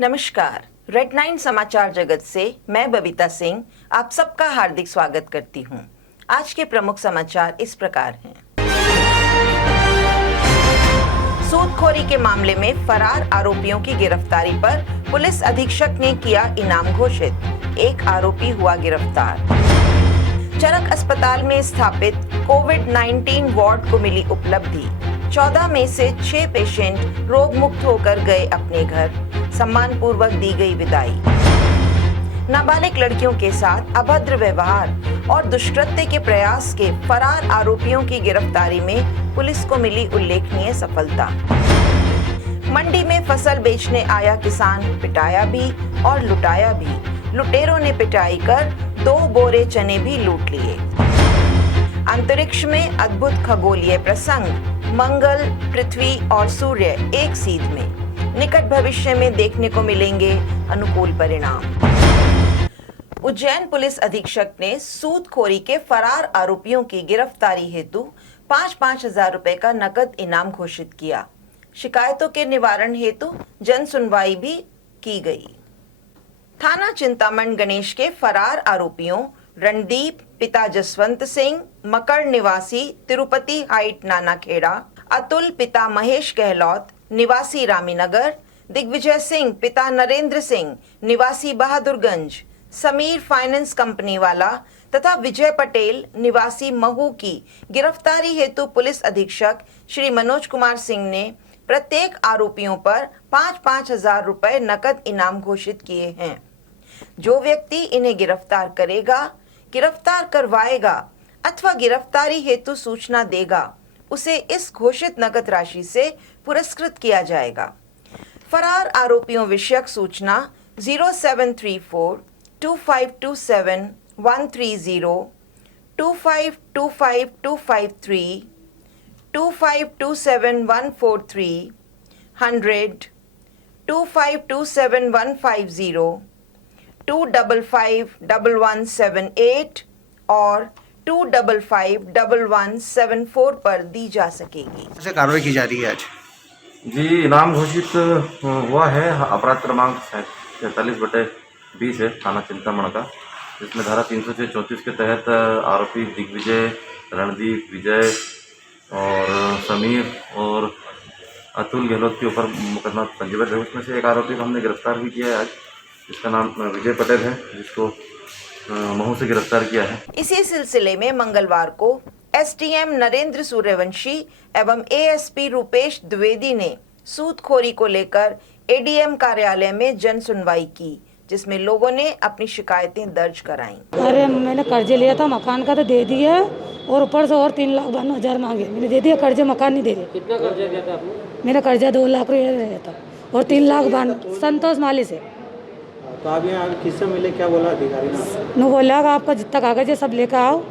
नमस्कार, रेड 9 समाचार जगत से मैं बबीता सिंह आप सबका हार्दिक स्वागत करती हूं। आज के प्रमुख समाचार इस प्रकार हैं। सूदखोरी के मामले में फरार आरोपियों की गिरफ्तारी पर पुलिस अधीक्षक ने किया इनाम घोषित, एक आरोपी हुआ गिरफ्तार। चरक अस्पताल में स्थापित कोविड-19 वार्ड को मिली उपलब्धि, 14 में से 6 पेशेंट रोग मुक्त होकर गए अपने घर, सम्मान पूर्वक दी गई विदाई। नाबालिग लड़कियों के साथ अभद्र व्यवहार और दुष्कृत्य के प्रयास के फरार आरोपियों की गिरफ्तारी में पुलिस को मिली उल्लेखनीय सफलता। मंडी में फसल बेचने आया किसान पिटाया भी और लुटाया भी, लुटेरों ने पिटाई कर 2 बोरे चने भी लूट लिए। अंतरिक्ष में अद्भुत खगोलीय प्रसंग, मंगल, पृथ्वी और सूर्य एक सीध में, निकट भविष्य में देखने को मिलेंगे अनुकूल परिणाम। उज्जैन पुलिस अधीक्षक ने सूदखोरी के फरार आरोपियों की गिरफ्तारी हेतु 5-5 हजार रुपए का नकद इनाम घोषित किया। शिकायतों के निवारण हेतु जन सुनवाई भी की गई। थाना चिंतामण गणेश के फरार आरोपियों रणदीप पिता जसवंत सिंह, मकर निवासी तिरुपति हाइट नानाखेड़ा, अतुल पिता महेश गहलोत निवासी रामीनगर, दिग्विजय सिंह पिता नरेंद्र सिंह निवासी बहादुरगंज, समीर फाइनेंस कंपनी वाला तथा विजय पटेल निवासी महू की गिरफ्तारी हेतु पुलिस अधीक्षक श्री मनोज कुमार सिंह ने प्रत्येक आरोपियों पर 5-5 हजार रुपए नकद इनाम घोषित किए हैं। जो व्यक्ति इन्हें गिरफ्तार करेगा, गिरफ्तार करवाएगा अथवा गिरफ्तारी हेतु सूचना देगा, उसे इस घोषित नकद राशि से पुरस्कृत किया जाएगा। फरार आरोपियों विषयक सूचना 0734 2527 130, 2525 253, 2527 143, 100, 2527 150, 255 1178 और 255 पर दी जा सकेगी। से कार्रवाई की जा रही है आज जी। इनाम घोषित हुआ है अपराध क्रमांक 43/20 है थाना चिंतामण का, जिसमें धारा 334 के तहत आरोपी दिग्विजय, रणदीप, विजय और समीर और अतुल गहलोत के ऊपर मुकदमा पंजीबद्ध है। उसमें से एक आरोपी को हमने गिरफ्तार भी किया है आज, जिसका नाम विजय पटेल है, जिसको महू से गिरफ्तार किया है। इसी सिलसिले में मंगलवार को एसडीएम नरेंद्र सूर्यवंशी एवं एएसपी रूपेश द्विवेदी ने सूदखोरी को लेकर एडीएम कार्यालय में जन सुनवाई की, जिसमें लोगों ने अपनी शिकायतें दर्ज कराईं। अरे मैंने कर्जे लिया था मकान का, तो दे दिया और ऊपर से और 3,52,000 मांगे, मैंने दे दिया कर्जे, मकान नहीं दे दिया। कितना कर्जा दिया था आपने? मेरा कर्जा 2 लाख रुपया रहा था और 3,52,000 संतोष माली से। तो आप यहाँ किससे मिले, क्या बोला अधिकारी ने? नो बोला कि आपका जितना कागज है सब लेकर आओ,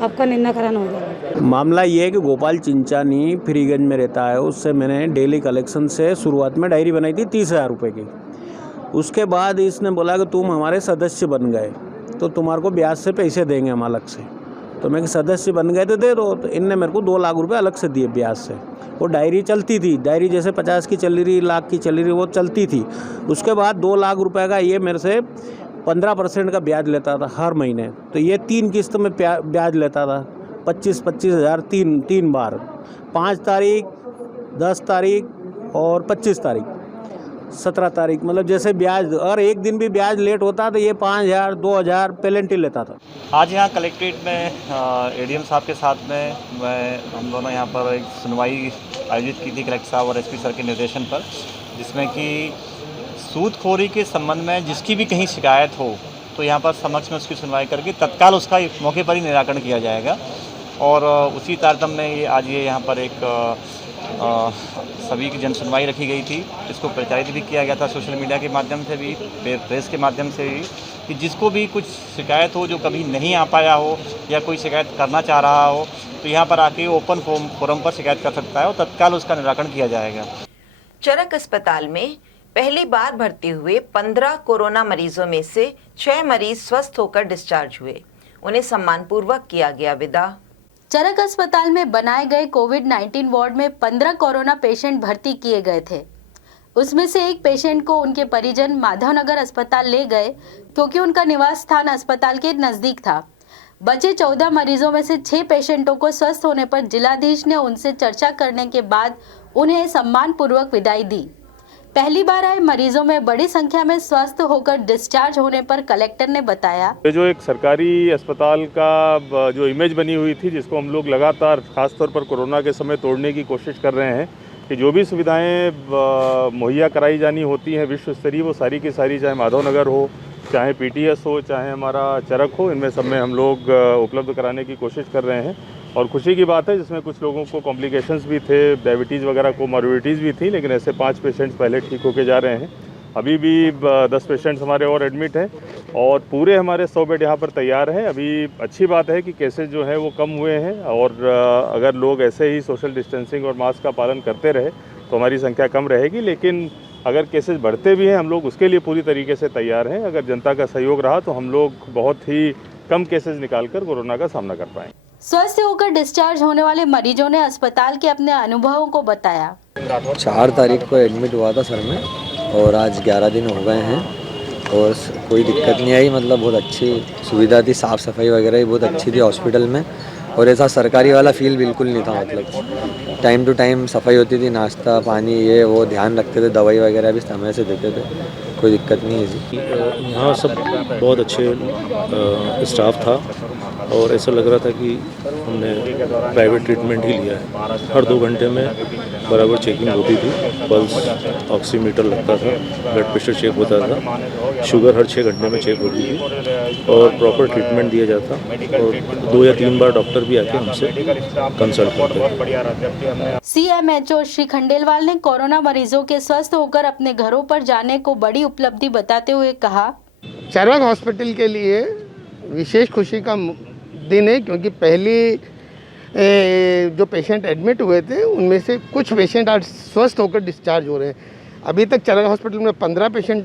आपका निन्नाकरण होगा। मामला ये है कि गोपाल चिंचानी फ्रीगंज में रहता है, उससे मैंने डेली कलेक्शन से शुरुआत में डायरी बनाई थी 30,000 रुपये की। उसके बाद इसने बोला कि तुम हमारे सदस्य बन गए तो तुम्हारे को ब्याज से पैसे देंगे हम अलग से। तो मैं सदस्य बन गए तो दे दो, तो इनने मेरे को 2 लाख रुपए अलग से दिए ब्याज से। वो डायरी चलती थी, डायरी जैसे 50 की चल रही, लाख की चल रही, वो चलती थी। उसके बाद 2 लाख रुपए का ये मेरे से 15% का ब्याज लेता था हर महीने। तो ये 3 किस्त में ब्याज लेता था, 25-25 हज़ार 3 बार, 5 तारीख, 10 तारीख और 25 तारीख, 17 तारीख, मतलब जैसे ब्याज, और एक दिन भी ब्याज लेट होता तो ये 5,000 2,000 पेनल्टी लेता था। आज यहाँ कलेक्ट्रेट में एडीएम साहब के साथ में हम दोनों यहाँ पर एक सुनवाई आयोजित की थी कलेक्टर साहब और एसपी सर के निर्देशन पर, जिसमें कि सूदखोरी के संबंध में जिसकी भी कहीं शिकायत हो तो यहाँ पर समक्ष में उसकी सुनवाई करके तत्काल उसका मौके पर ही निराकरण किया जाएगा। और उसी तारतम्य में ये आज ये यहाँ पर एक सभी की जन सुनवाई रखी गई थी। इसको प्रचारित भी किया गया था सोशल मीडिया के माध्यम से भी, प्रेस के माध्यम से भी, कि जिसको भी कुछ शिकायत हो, जो कभी नहीं आ पाया हो या कोई शिकायत करना चाह रहा हो, तो यहाँ पर आके ओपन फोरम पर शिकायत कर सकता है और तत्काल उसका निराकरण किया जाएगा। चरक अस्पताल में पहली बार भर्ती हुए 15 कोरोना मरीजों में से 6 मरीज स्वस्थ होकर डिस्चार्ज हुए। उन्हें सम्मानपूर्वक किया गया विदा। चरक अस्पताल में बनाए गए कोविड-19 वार्ड में 15 कोरोना पेशेंट भर्ती किए गए थे। उसमें से एक पेशेंट को उनके परिजन माधवनगर अस्पताल ले गए क्योंकि उनका निवास स्थान अस्पताल के नजदीक था। बचे 14 मरीजों में से 6 पेशेंटों को स्वस्थ होने पर जिलाधीश ने उनसे चर्चा करने के बाद उन्हें सम्मानपूर्वक विदाई दी। पहली बार आए मरीजों में बड़ी संख्या में स्वस्थ होकर डिस्चार्ज होने पर कलेक्टर ने बताया, ये जो एक सरकारी अस्पताल का जो इमेज बनी हुई थी, जिसको हम लोग लगातार खासतौर पर कोरोना के समय तोड़ने की कोशिश कर रहे हैं कि जो भी सुविधाएं मुहैया कराई जानी होती हैं विश्व स्तरीय, वो सारी की सारी, चाहे माधवनगर हो, चाहे पीटीएस हो, चाहे हमारा चरक हो, इनमें सब में हम लोग उपलब्ध कराने की कोशिश कर रहे हैं। और खुशी की बात है जिसमें कुछ लोगों को कॉम्प्लिकेशंस भी थे, डायबिटीज़ वगैरह को मॉर्बिडिटीज़ भी थी, लेकिन ऐसे 5 पेशेंट्स पहले ठीक होके जा रहे हैं। अभी भी 10 पेशेंट्स हमारे और एडमिट हैं और पूरे हमारे 100 बेड यहाँ पर तैयार हैं। अभी अच्छी बात है कि केसेस जो हैं वो कम हुए हैं और अगर लोग ऐसे ही सोशल डिस्टेंसिंग और मास्क का पालन करते रहे तो हमारी संख्या कम रहेगी, लेकिन अगर केसेस बढ़ते भी हैं हम लोग उसके लिए पूरी तरीके से तैयार हैं। अगर जनता का सहयोग रहा तो हम लोग बहुत ही कम केसेस निकालकर कोरोना का सामना कर पाएंगे। स्वस्थ होकर डिस्चार्ज होने वाले मरीजों ने अस्पताल के अपने अनुभवों को बताया। 4 तारीख को एडमिट हुआ था सर में और आज 11 दिन हो गए हैं और कोई दिक्कत नहीं आई। मतलब बहुत अच्छी सुविधा थी, साफ़ सफाई वगैरह भी बहुत अच्छी थी हॉस्पिटल में और ऐसा सरकारी वाला फील बिल्कुल नहीं था। मतलब टाइम टू टाइम सफाई होती थी, नाश्ता पानी ये वो ध्यान रखते थे, दवाई वगैरह भी समय से देते थे, कोई दिक्कत नहीं है जी। यहाँ सब बहुत अच्छे स्टाफ था और ऐसा लग रहा था कि हमने प्राइवेट ट्रीटमेंट ही लिया है। हर 2 घंटे में बराबर चेकिंग होती थी, पल्स ऑक्सीमीटर लगता था, ब्लड प्रेशर चेक होता था, शुगर हर 6 घंटे में चेक होती थी और प्रॉपर ट्रीटमेंट दिया जाता और 2 या 3 बार डॉक्टर भी आके हमसे कंसल्ट करते। CMHO श्री खंडेलवाल ने कोरोना मरीजों के स्वस्थ होकर अपने घरों पर जाने को बड़ी उपलब्धि बताते हुए कहा, चरक हॉस्पिटल के लिए विशेष खुशी का दिन है क्योंकि पहली जो पेशेंट एडमिट हुए थे उनमें से कुछ पेशेंट आज स्वस्थ होकर डिस्चार्ज हो रहे हैं। अभी तक चरक हॉस्पिटल में 15 पेशेंट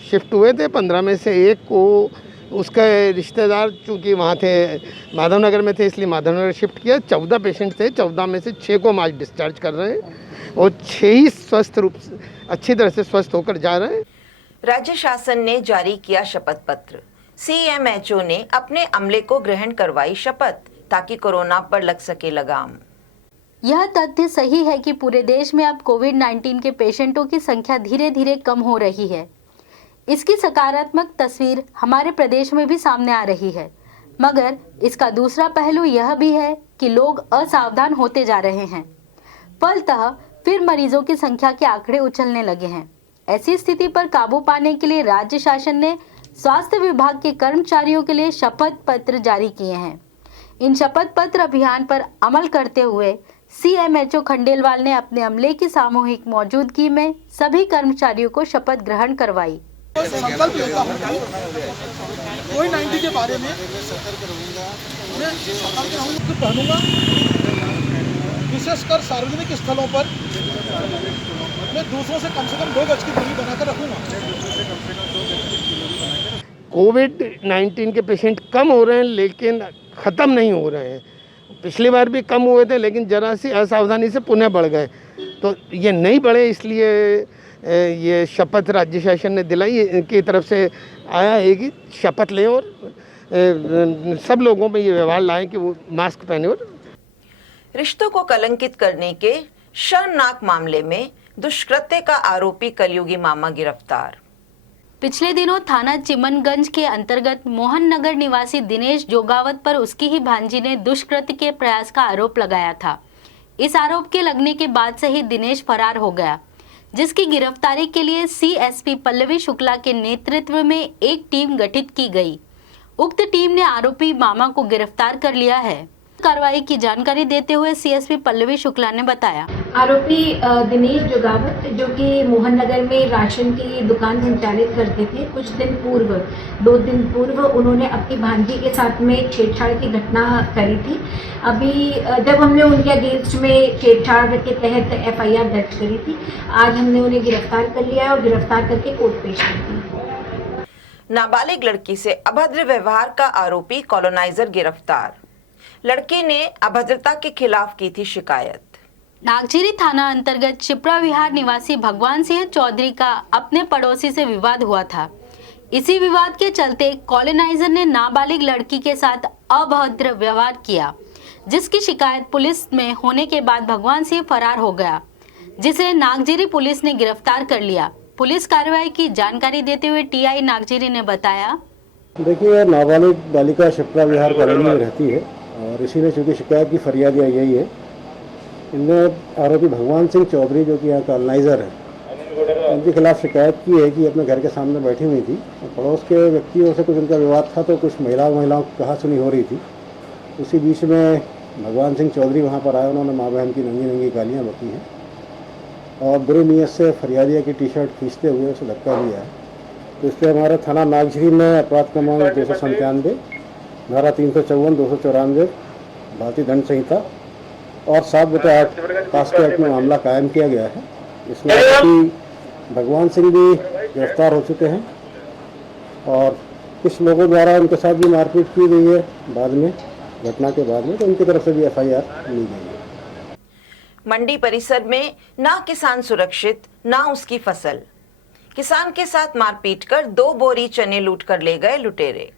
शिफ्ट हुए थे, 15 में से एक को उसका रिश्तेदार चूँकि वहाँ थे माधवनगर में थे इसलिए माधवनगर शिफ्ट किया। 14 पेशेंट थे, 14 में से 6 को हम आज डिस्चार्ज कर रहे हैं और 6 ही स्वस्थ रूप से अच्छी तरह से स्वस्थ होकर जा रहे हैं। राज्य शासन ने जारी किया शपथ पत्र। CMHO ने अपने अमले को ग्रहण करवाई शपथ ताकि कोरोना पर लग सके लगाम। यह तथ्य सही है कि पूरे देश में अब कोविड-19 के पेशेंटों की संख्या धीरे धीरे कम हो रही है। इसकी सकारात्मक तस्वीर हमारे प्रदेश में भी सामने आ रही है, मगर इसका दूसरा पहलू यह भी है कि लोग असावधान होते जा रहे हैं। फलतः फिर मरीजों की संख्या के आंकड़े उछलने लगे हैं। ऐसी स्थिति पर काबू पाने के लिए राज्य शासन ने स्वास्थ्य विभाग के कर्मचारियों के लिए शपथ पत्र जारी किए हैं। इन शपथ पत्र अभियान पर अमल करते हुए CMHO खंडेलवाल ने अपने अमले की सामूहिक मौजूदगी में सभी कर्मचारियों को शपथ ग्रहण करवाई। संकल्प लेता हूं कोविड-19 के बारे में मैं सतर्क रहूंगा, पहनूंगा। विशेषकर सार्वजनिक स्थलों पर मैं दूसरों से कम 2 गज की दूरी बनाकर रखूंगा। कोविड-19 के पेशेंट कम हो रहे हैं लेकिन ख़त्म नहीं हो रहे हैं। पिछली बार भी कम हुए थे लेकिन ज़रा सी असावधानी से पुनः बढ़ गए, तो ये नहीं बढ़े इसलिए ये शपथ राज्य शासन ने दिलाई की तरफ से आया है कि शपथ लें और सब लोगों में ये व्यवहार लाएं कि वो मास्क पहने। और रिश्तों को कलंकित करने के शर्मनाक मामले में दुष्कृत्य का आरोपी कलयुगी मामा गिरफ्तार। पिछले दिनों थाना चिमनगंज के अंतर्गत मोहन नगर निवासी दिनेश जोगावत पर उसकी ही भांजी ने दुष्कृत्य के प्रयास का आरोप लगाया था। इस आरोप के लगने के बाद से ही दिनेश फरार हो गया, जिसकी गिरफ्तारी के लिए CSP पल्लवी शुक्ला के नेतृत्व में एक टीम गठित की गई। उक्त टीम ने आरोपी मामा को गिरफ्तार कर लिया है। कार्रवाई की जानकारी देते हुए CSP पल्लवी शुक्ला ने बताया, आरोपी दिनेश जोगावत जो कि मोहन नगर में राशन की दुकान संचालित करते थे, कुछ दिन पूर्व 2 दिन पूर्व उन्होंने अपनी भांजी के साथ में छेड़छाड़ की घटना करी थी। अभी जब हमने उनके अगेंस्ट में छेड़छाड़ के तहत FIR दर्ज करी थी, आज हमने उन्हें गिरफ्तार कर लिया और गिरफ्तार करके कोर्ट पेश कर दी। नाबालिग लड़की से अभद्र व्यवहार का आरोपी कॉलोनाइजर गिरफ्तार। लड़की ने अभद्रता के खिलाफ की थी शिकायत। नागझीरी थाना अंतर्गत शिप्रा विहार निवासी भगवान सिंह चौधरी का अपने पड़ोसी से विवाद हुआ था। इसी विवाद के चलते कॉलोनाइजर ने नाबालिग लड़की के साथ अभद्र व्यवहार किया, जिसकी शिकायत पुलिस में होने के बाद भगवान सिंह फरार हो गया, जिसे नागझीरी पुलिस ने गिरफ्तार कर लिया। पुलिस कार्रवाई की जानकारी देते हुए टीआई नागझीरी ने बताया, देखिए नाबालिग बालिका शिप्रा विहार कॉलोनी में रहती है और इसी ने चूँकि शिकायत की फरियाद आई यही है। इनमें आरोपी भगवान सिंह चौधरी जो कि यहाँ कॉलोनाइज़र है, उनके खिलाफ शिकायत की है कि अपने घर के सामने बैठी हुई थी और पड़ोस के व्यक्तियों से कुछ उनका विवाद था, तो कुछ महिलाओं की कहा सुनी हो रही थी। उसी बीच में भगवान सिंह चौधरी वहाँ पर आए, उन्होंने माँ बहन की नंगी गालियाँ बकी हैं और बुरी नीयत से फरियादिया की टी शर्ट खींचते हुए उसे धक्का दिया है। तो इस पर हमारे थाना नागझीरी में अपराध क्रमांक 297, धारा 354, 294 भारतीय दंड संहिता और 7/8 कास्ट एक्ट में मामला कायम किया गया है। इसमें आरोपी भगवान सिंह भी गिरफ्तार हो चुके हैं और कुछ लोगों द्वारा उनके साथ भी मारपीट की गई है बाद में, घटना के बाद में, तो उनकी तरफ से भी FIR ली गई है। मंडी परिसर में ना किसान सुरक्षित ना उसकी फसल, किसान के साथ मारपीट कर 2 बोरी चने लूट कर ले गए लुटेरे।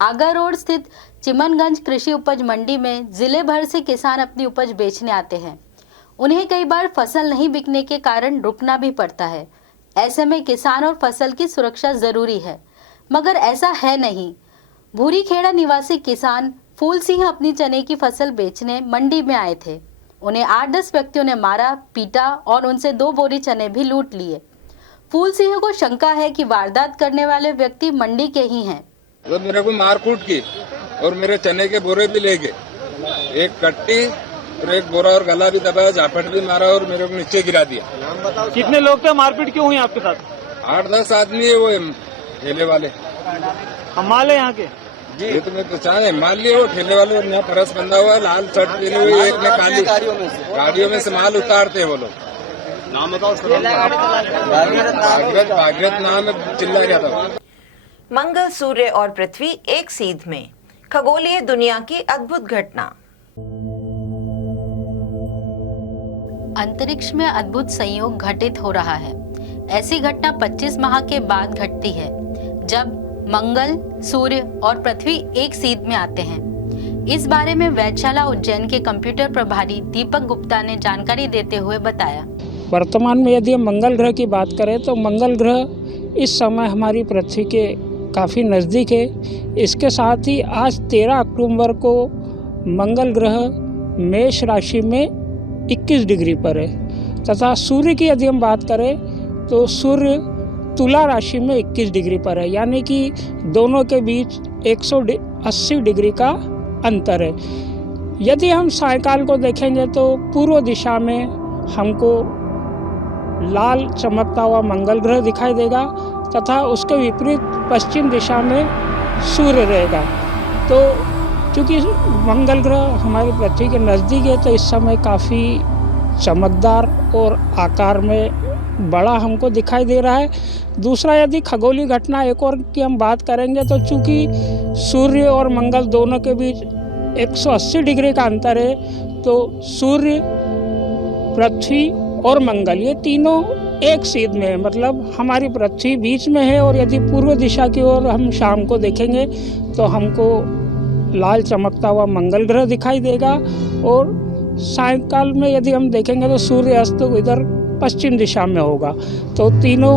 आगा रोड स्थित चिमनगंज कृषि उपज मंडी में जिले भर से किसान अपनी उपज बेचने आते हैं। उन्हें कई बार फसल नहीं बिकने के कारण रुकना भी पड़ता है। ऐसे में किसान और फसल की सुरक्षा जरूरी है, मगर ऐसा है नहीं। भूरी खेड़ा निवासी किसान फूल सिंह अपनी चने की फसल बेचने मंडी में आए थे। उन्हें 8-10 व्यक्तियों ने मारा, पीटा और उनसे 2 बोरी चने भी लूट लिए। फूल सिंह को शंका है कि वारदात करने वाले व्यक्ति मंडी के ही हैं। वो मेरे को मारकूट की और मेरे चने के बोरे भी ले गए, एक कट्टी और एक बोरा और गला भी दबाया, झापट भी मारा और मेरे को नीचे गिरा दिया। कितने लोग थे, मारपीट क्यों हुई आपके साथ? 8-10 आदमी है, वो ठेले वाले हमाल है यहाँ के जी। ये तो मैं पहचान है, मान लिया वो ठेले वाले, और यहाँ परस बंधा हुआ है, लाल शर्ट पहने हुए, एक ने काली, गाड़ियों में से माल उतारते वो लोग। नाम बताओ। भागीरथ नाम है, चिल्ला गया था। मंगल, सूर्य और पृथ्वी एक सीध में, खगोलीय दुनिया की अद्भुत घटना। अंतरिक्ष में अद्भुत संयोग घटित हो रहा है। ऐसी घटना 25 माह के बाद घटती है, जब मंगल, सूर्य और पृथ्वी एक सीध में आते हैं। इस बारे में वैधशाला उज्जैन के कंप्यूटर प्रभारी दीपक गुप्ता ने जानकारी देते हुए बताया, वर्तमान में यदि हम मंगल ग्रह की बात करें तो मंगल ग्रह इस समय हमारी पृथ्वी के काफ़ी नज़दीक है। इसके साथ ही आज 13 अक्टूबर को मंगल ग्रह मेष राशि में 21 डिग्री पर है, तथा सूर्य की यदि हम बात करें तो सूर्य तुला राशि में 21 डिग्री पर है, यानी कि दोनों के बीच 180 डिग्री का अंतर है। यदि हम सायकाल को देखेंगे तो पूर्व दिशा में हमको लाल चमकता हुआ मंगल ग्रह दिखाई देगा तथा उसके विपरीत पश्चिम दिशा में सूर्य रहेगा। तो चूँकि मंगल ग्रह हमारी पृथ्वी के नज़दीक है, तो इस समय काफ़ी चमकदार और आकार में बड़ा हमको दिखाई दे रहा है। दूसरा, यदि खगोलीय घटना एक और की हम बात करेंगे तो चूँकि सूर्य और मंगल दोनों के बीच 180 डिग्री का अंतर है, तो सूर्य, पृथ्वी और मंगल ये तीनों एक सीध में है, मतलब हमारी पृथ्वी बीच में है। और यदि पूर्व दिशा की ओर हम शाम को देखेंगे तो हमको लाल चमकता हुआ मंगल ग्रह दिखाई देगा, और सायंकाल में यदि हम देखेंगे तो सूर्य अस्त इधर पश्चिम दिशा में होगा। तो तीनों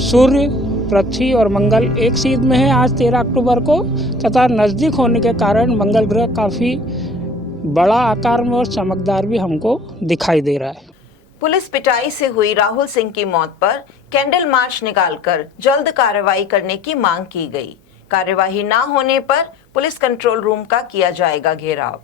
सूर्य, पृथ्वी और मंगल एक सीध में है आज 13 अक्टूबर को, तथा नज़दीक होने के कारण मंगल ग्रह काफ़ी बड़ा आकार में और चमकदार भी हमको दिखाई दे रहा है। पुलिस पिटाई से हुई राहुल सिंह की मौत पर कैंडल मार्च निकालकर जल्द कार्रवाई करने की मांग की गई। कार्यवाही न होने पर पुलिस कंट्रोल रूम का किया जाएगा घेराव।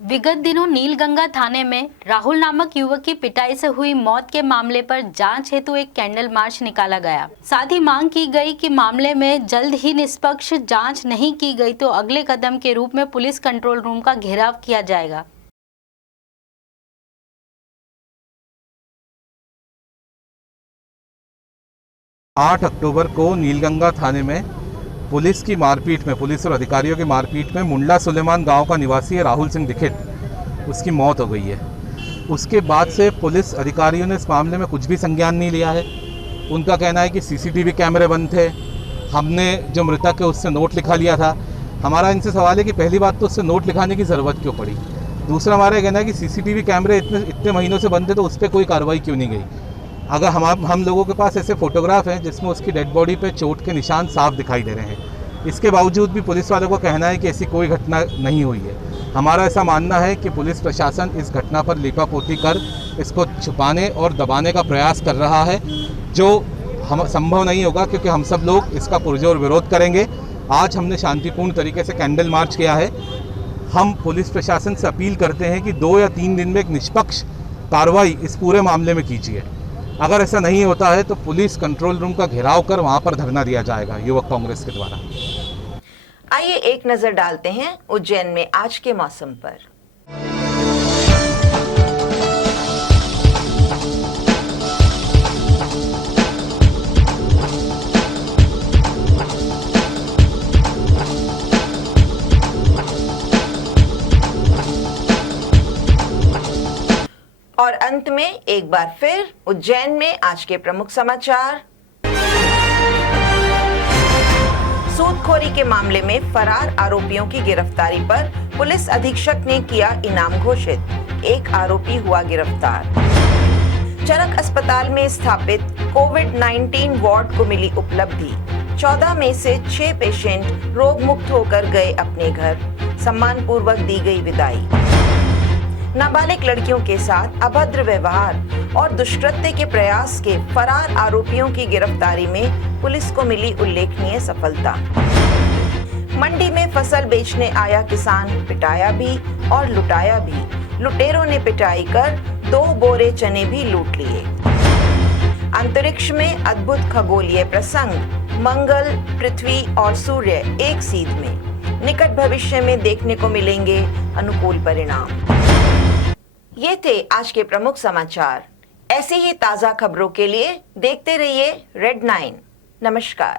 विगत दिनों नीलगंगा थाने में राहुल नामक युवक की पिटाई से हुई मौत के मामले पर जांच हेतु एक कैंडल मार्च निकाला गया। साथ ही मांग की गई कि मामले में जल्द ही निष्पक्ष जांच नहीं की गई तो अगले कदम के रूप में पुलिस कंट्रोल रूम का घेराव किया जाएगा। आठ अक्टूबर को नीलगंगा थाने में पुलिस की मारपीट में, पुलिस और अधिकारियों की मारपीट में मुंडा सुलेमान गांव का निवासी है राहुल सिंह दीक्षित, उसकी मौत हो गई है। उसके बाद से पुलिस अधिकारियों ने इस मामले में कुछ भी संज्ञान नहीं लिया है। उनका कहना है कि सीसीटीवी कैमरे बंद थे, हमने जो मृतक है उससे नोट लिखा लिया था। हमारा इनसे सवाल है कि पहली बात तो उससे नोट लिखाने की ज़रूरत क्यों पड़ी। दूसरा हमारा कहना है कि सीसीटीवी कैमरे इतने महीनों से बंद थे तो उस पर कोई कार्रवाई क्यों नहीं गई। अगर हम लोगों के पास ऐसे फ़ोटोग्राफ हैं जिसमें उसकी डेड बॉडी पे चोट के निशान साफ दिखाई दे रहे हैं, इसके बावजूद भी पुलिस वालों का कहना है कि ऐसी कोई घटना नहीं हुई है। हमारा ऐसा मानना है कि पुलिस प्रशासन इस घटना पर लीपापोती कर इसको छुपाने और दबाने का प्रयास कर रहा है, जो हम संभव नहीं होगा, क्योंकि हम सब लोग इसका पुरजोर विरोध करेंगे। आज हमने शांतिपूर्ण तरीके से कैंडल मार्च किया है। हम पुलिस प्रशासन से अपील करते हैं कि 2 या 3 दिन में एक निष्पक्ष कार्रवाई इस पूरे मामले में कीजिए। अगर ऐसा नहीं होता है तो पुलिस कंट्रोल रूम का घेराव कर वहां पर धरना दिया जाएगा युवक कांग्रेस के द्वारा। आइए एक नजर डालते हैं उज्जैन में आज के मौसम पर। और अंत में एक बार फिर उज्जैन में आज के प्रमुख समाचार। सूदखोरी के मामले में फरार आरोपियों की गिरफ्तारी पर पुलिस अधीक्षक ने किया इनाम घोषित, एक आरोपी हुआ गिरफ्तार। चरक अस्पताल में स्थापित कोविड-19 वार्ड को मिली उपलब्धि, 14 में से 6 पेशेंट रोग मुक्त होकर गए अपने घर, सम्मान पूर्वक दी गई विदाई। नाबालिग लड़कियों के साथ अभद्र व्यवहार और दुष्कृत्य के प्रयास के फरार आरोपियों की गिरफ्तारी में पुलिस को मिली उल्लेखनीय सफलता। मंडी में फसल बेचने आया किसान पिटाया भी और लुटाया भी, लुटेरों ने पिटाई कर 2 बोरे चने भी लूट लिए। अंतरिक्ष में अद्भुत खगोलीय प्रसंग, मंगल, पृथ्वी और सूर्य एक सीध में, निकट भविष्य में देखने को मिलेंगे अनुकूल परिणाम। ये थे आज के प्रमुख समाचार। ऐसी ही ताज़ा खबरों के लिए देखते रहिए रेड 9। नमस्कार।